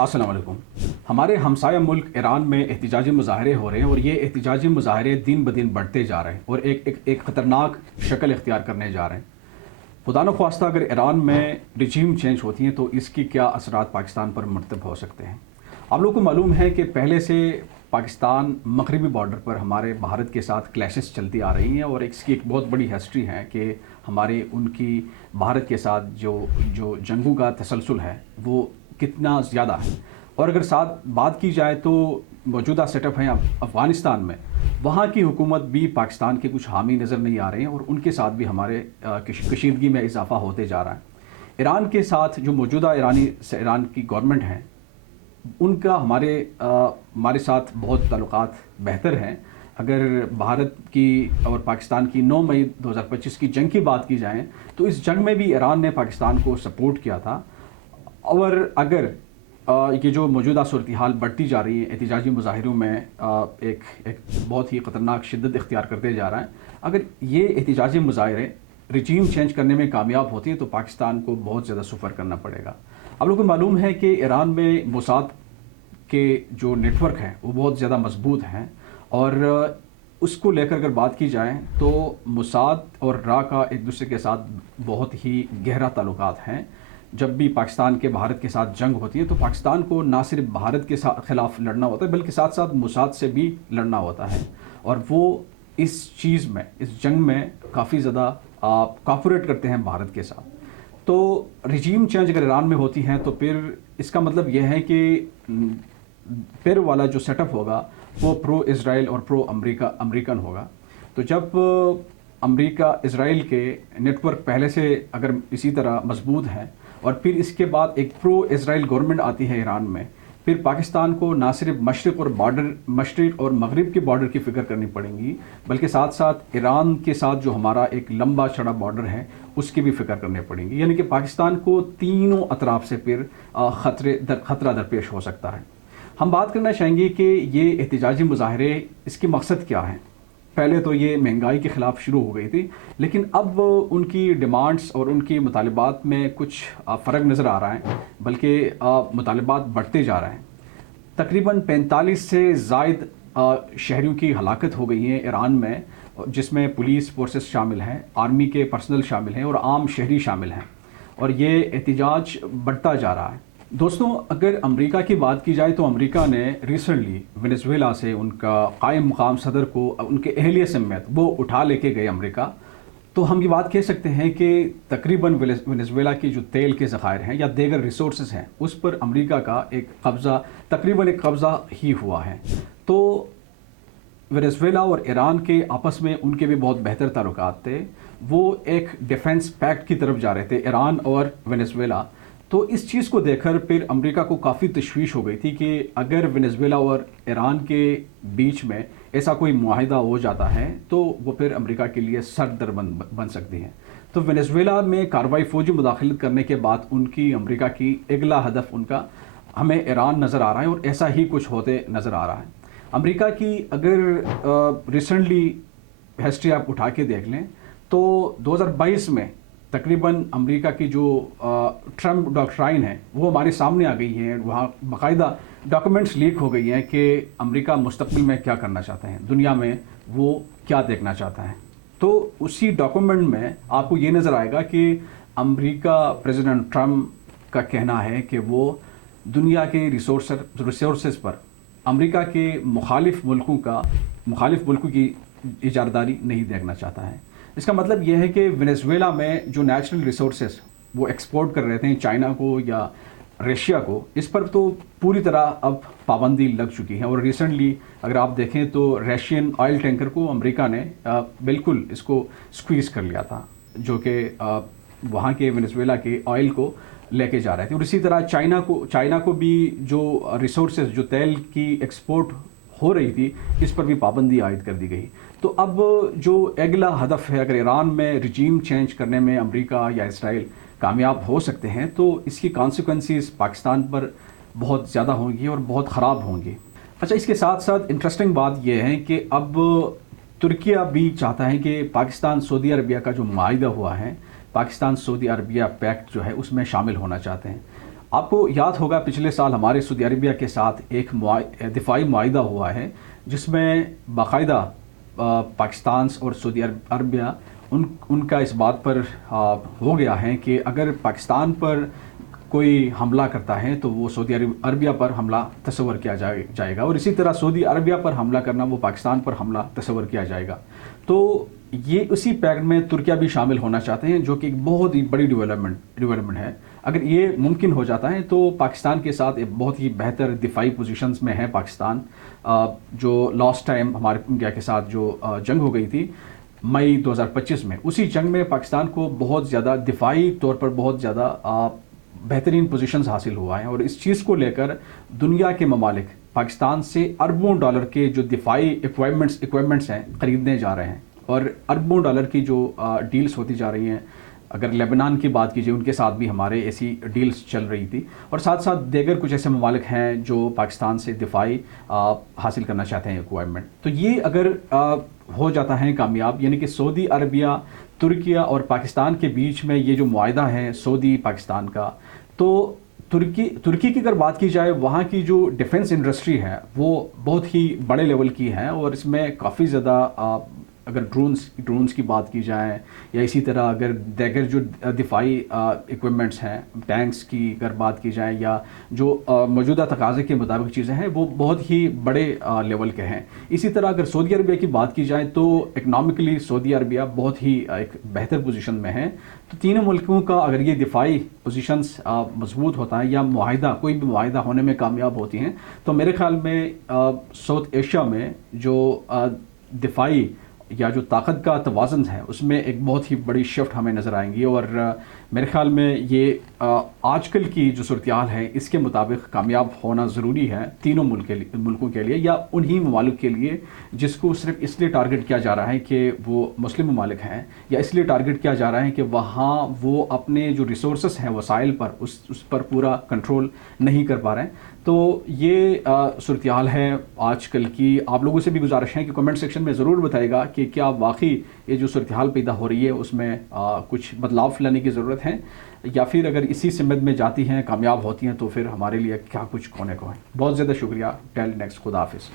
السلام علیکم۔ ہمارے ہمسایہ ملک ایران میں احتجاجی مظاہرے ہو رہے ہیں اور یہ احتجاجی مظاہرے دن بدن بڑھتے جا رہے ہیں اور ایک خطرناک شکل اختیار کرنے جا رہے ہیں۔ خدا نخواستہ اگر ایران میں رجیم چینج ہوتی ہیں تو اس کی کیا اثرات پاکستان پر مرتب ہو سکتے ہیں۔ آپ لوگوں کو معلوم ہے کہ پہلے سے پاکستان مغربی بارڈر پر ہمارے بھارت کے ساتھ کلیشز چلتی آ رہی ہیں اور اس کی ایک بہت بڑی ہسٹری ہے کہ ہمارے ان کی بھارت کے ساتھ جو جنگوں کا تسلسل ہے وہ کتنا زیادہ ہے۔ اور اگر ساتھ بات کی جائے تو موجودہ سیٹ اپ ہیں افغانستان میں، وہاں کی حکومت بھی پاکستان کے کچھ حامی نظر نہیں آ رہے ہیں اور ان کے ساتھ بھی ہمارے کشیدگی میں اضافہ ہوتے جا رہا ہے۔ ایران کے ساتھ جو موجودہ ایران کی گورنمنٹ ہے ان کا ہمارے ساتھ بہت تعلقات بہتر ہیں۔ اگر بھارت کی اور پاکستان کی 9 مئی 2025 کی جنگ کی بات کی جائیں تو اس جنگ میں بھی ایران نے پاکستان کو سپورٹ کیا تھا، اور اگر یہ جو موجودہ صورتحال بڑھتی جا رہی ہے، احتجاجی مظاہروں میں ایک بہت ہی خطرناک شدت اختیار کرتے جا رہا ہے، اگر یہ احتجاجی مظاہرے رجیم چینج کرنے میں کامیاب ہوتی ہیں تو پاکستان کو بہت زیادہ سفر کرنا پڑے گا۔ آپ لوگوں کو معلوم ہے کہ ایران میں موساد کے جو نیٹ ورک ہیں وہ بہت زیادہ مضبوط ہیں، اور اس کو لے کر اگر بات کی جائے تو موساد اور را کا ایک دوسرے کے ساتھ بہت ہی گہرا تعلقات ہیں۔ جب بھی پاکستان کے بھارت کے ساتھ جنگ ہوتی ہے تو پاکستان کو نہ صرف بھارت کے خلاف لڑنا ہوتا ہے بلکہ ساتھ ساتھ موساد سے بھی لڑنا ہوتا ہے، اور وہ اس چیز میں، اس جنگ میں کافی زیادہ کوآپریٹ کرتے ہیں بھارت کے ساتھ۔ تو رجیم چینج اگر ایران میں ہوتی ہیں تو پھر اس کا مطلب یہ ہے کہ پھر والا جو سیٹ اپ ہوگا وہ پرو اسرائیل اور پرو امریکن ہوگا۔ تو جب امریکہ اسرائیل کے نیٹ ورک پہلے سے اگر اسی طرح مضبوط ہے اور پھر اس کے بعد ایک پرو اسرائیل گورنمنٹ آتی ہے ایران میں، پھر پاکستان کو نہ صرف مشرق اور مغرب کے بارڈر کی فکر کرنی پڑیں گی بلکہ ساتھ ساتھ ایران کے ساتھ جو ہمارا ایک لمبا چڑا بارڈر ہے اس کی بھی فکر کرنے پڑیں گی، یعنی کہ پاکستان کو تینوں اطراف سے پھر خطرہ درپیش ہو سکتا ہے۔ ہم بات کرنا چاہیں گے کہ یہ احتجاجی مظاہرے اس کے مقصد کیا ہیں۔ پہلے تو یہ مہنگائی کے خلاف شروع ہو گئی تھی، لیکن اب ان کی ڈیمانڈز اور ان کی مطالبات میں کچھ فرق نظر آ رہا ہے، بلکہ مطالبات بڑھتے جا رہے ہیں۔ تقریباً 45 سے زائد شہریوں کی ہلاکت ہو گئی ہے ایران میں، جس میں پولیس فورسز شامل ہیں، آرمی کے پرسنل شامل ہیں اور عام شہری شامل ہیں، اور یہ احتجاج بڑھتا جا رہا ہے۔ دوستوں، اگر امریکہ کی بات کی جائے تو امریکہ نے ریسنٹلی وینزویلا سے ان کا قائم مقام صدر کو ان کے اہلیہ سمیت وہ اٹھا لے کے گئے امریکہ، تو ہم یہ بات کہہ سکتے ہیں کہ تقریباً وینزویلا کی جو تیل کے ذخائر ہیں یا دیگر ریسورسز ہیں اس پر امریکہ کا تقریباً ایک قبضہ ہی ہوا ہے۔ تو وینزویلا اور ایران کے آپس میں ان کے بھی بہت بہتر تعلقات تھے، وہ ایک ڈیفنس پیکٹ کی طرف جا رہے تھے ایران اور وینزویلا۔ تو اس چیز کو دیکھ کر پھر امریکہ کو کافی تشویش ہو گئی تھی کہ اگر وینزویلا اور ایران کے بیچ میں ایسا کوئی معاہدہ ہو جاتا ہے تو وہ پھر امریکہ کے لیے سر درد بن سکتی ہیں۔ تو وینزویلا میں کارروائی فوجی مداخلت کرنے کے بعد ان کی امریکہ کی اگلا ہدف ان کا ہمیں ایران نظر آ رہا ہے، اور ایسا ہی کچھ ہوتے نظر آ رہا ہے۔ امریکہ کی اگر ریسنٹلی ہسٹری آپ اٹھا کے دیکھ لیں تو 2022 میں تقریباً امریکہ کی جو ٹرمپ ڈاکٹرائن ہے وہ ہمارے سامنے آ گئی ہیں، وہاں باقاعدہ ڈاکومنٹس لیک ہو گئی ہیں کہ امریکہ مستقبل میں کیا کرنا چاہتے ہیں، دنیا میں وہ کیا دیکھنا چاہتا ہے۔ تو اسی ڈاکومنٹ میں آپ کو یہ نظر آئے گا کہ امریکا پریزیڈنٹ ٹرمپ کا کہنا ہے کہ وہ دنیا کے ریسورسز پر امریکہ کے مخالف ملکوں کی اجارہ نہیں دیکھنا چاہتا ہے۔ اس کا مطلب یہ ہے کہ وینزویلا میں جو نیچرل ریسورسز وہ ایکسپورٹ کر رہے تھے چائنا کو یا رشیا کو، اس پر تو پوری طرح اب پابندی لگ چکی ہے، اور ریسنٹلی اگر آپ دیکھیں تو رشین آئل ٹینکر کو امریکہ نے بالکل اس کو سکویز کر لیا تھا، جو کہ وہاں کے وینزویلا کے آئل کو لے کے جا رہے تھے، اور اسی طرح چائنا کو بھی جو ریسورسز جو تیل کی ایکسپورٹ ہو رہی تھی اس پر بھی پابندی عائد کر دی گئی۔ تو اب جو اگلا ہدف ہے، اگر ایران میں رجیم چینج کرنے میں امریکہ یا اسرائیل کامیاب ہو سکتے ہیں تو اس کی کانسیکوینسز پاکستان پر بہت زیادہ ہوں گی اور بہت خراب ہوں گی۔ اچھا، اس کے ساتھ ساتھ انٹرسٹنگ بات یہ ہے کہ اب ترکیہ بھی چاہتا ہے کہ پاکستان سعودی عربیہ کا جو معاہدہ ہوا ہے، پاکستان سعودی عربیہ پیکٹ جو ہے اس میں شامل ہونا چاہتے ہیں۔ آپ کو یاد ہوگا پچھلے سال ہمارے سعودی عربیہ کے ساتھ ایک دفاعی معاہدہ ہوا ہے جس میں باقاعدہ پاکستان اور سعودی عربیہ ان کا اس بات پر ہو گیا ہے کہ اگر پاکستان پر کوئی حملہ کرتا ہے تو وہ سعودی عربیہ پر حملہ تصور کیا جائے گا، اور اسی طرح سعودی عربیہ پر حملہ کرنا وہ پاکستان پر حملہ تصور کیا جائے گا۔ تو یہ اسی پیکٹ میں ترکیہ بھی شامل ہونا چاہتے ہیں، جو کہ ایک بہت ہی بڑی ڈیولپمنٹ ہے۔ اگر یہ ممکن ہو جاتا ہے تو پاکستان کے ساتھ ایک بہت ہی بہتر دفاعی پوزیشنز میں ہے پاکستان۔ جو لاسٹ ٹائم ہمارے انڈیا کے ساتھ جو جنگ ہو گئی تھی مئی 2025 میں، اسی جنگ میں پاکستان کو بہت زیادہ دفاعی طور پر بہت زیادہ بہترین پوزیشنز حاصل ہوا ہیں، اور اس چیز کو لے کر دنیا کے ممالک پاکستان سے اربوں ڈالر کے جو دفاعی ایکوائپمنٹس ہیں خریدنے جا رہے ہیں، اور اربوں ڈالر کی جو ڈیلز ہوتی جا رہی ہیں۔ اگر لیبنان کی بات کیجیے، ان کے ساتھ بھی ہمارے ایسی ڈیلز چل رہی تھی، اور ساتھ ساتھ دیگر کچھ ایسے ممالک ہیں جو پاکستان سے دفاعی حاصل کرنا چاہتے ہیں ایکوائپمنٹ۔ تو یہ اگر ہو جاتا ہے کامیاب، یعنی کہ سعودی عربیہ، ترکیہ اور پاکستان کے بیچ میں یہ جو معاہدہ ہے سعودی پاکستان کا، تو ترکی کی اگر بات کی جائے، وہاں کی جو ڈیفنس انڈسٹری ہے وہ بہت ہی بڑے لیول کی ہے، اور اس میں کافی زیادہ اگر ڈرونز کی بات کی جائے، یا اسی طرح اگر دیگر جو دفاعی ایکوپمنٹس ہیں، ٹینکس کی اگر بات کی جائے، یا جو موجودہ تقاضے کے مطابق چیزیں ہیں، وہ بہت ہی بڑے لیول کے ہیں۔ اسی طرح اگر سعودی عربیہ کی بات کی جائے تو اکنامکلی سعودی عربیہ بہت ہی ایک بہتر پوزیشن میں ہے۔ تو تینوں ملکوں کا اگر یہ دفاعی پوزیشنز مضبوط ہوتا ہے، یا کوئی بھی معاہدہ ہونے میں کامیاب ہوتی ہیں، تو میرے خیال میں ساؤتھ ایشیا میں جو دفاعی یا جو طاقت کا توازن ہے اس میں ایک بہت ہی بڑی شفٹ ہمیں نظر آئیں گی، اور میرے خیال میں یہ آج کل کی جو صورتحال ہے اس کے مطابق کامیاب ہونا ضروری ہے تینوں ملکوں کے لیے، یا انہی ممالک کے لیے جس کو صرف اس لیے ٹارگٹ کیا جا رہا ہے کہ وہ مسلم ممالک ہیں، یا اس لیے ٹارگٹ کیا جا رہا ہے کہ وہاں وہ اپنے جو ریسورسز ہیں وسائل پر اس پر پورا کنٹرول نہیں کر پا رہے ہیں۔ تو یہ صورتحال ہے آج کل کی۔ آپ لوگوں سے بھی گزارش ہے کہ کمنٹ سیکشن میں ضرور بتائے گا کہ کیا واقعی یہ جو صورتحال پیدا ہو رہی ہے اس میں کچھ بدلاؤ لانے کی ضرورت ہے، یا پھر اگر اسی سمت میں جاتی ہیں، کامیاب ہوتی ہیں، تو پھر ہمارے لیے کیا کچھ ہونے کو ہے۔ بہت زیادہ شکریہ۔ ٹیل نیکسٹ، خدا حافظ۔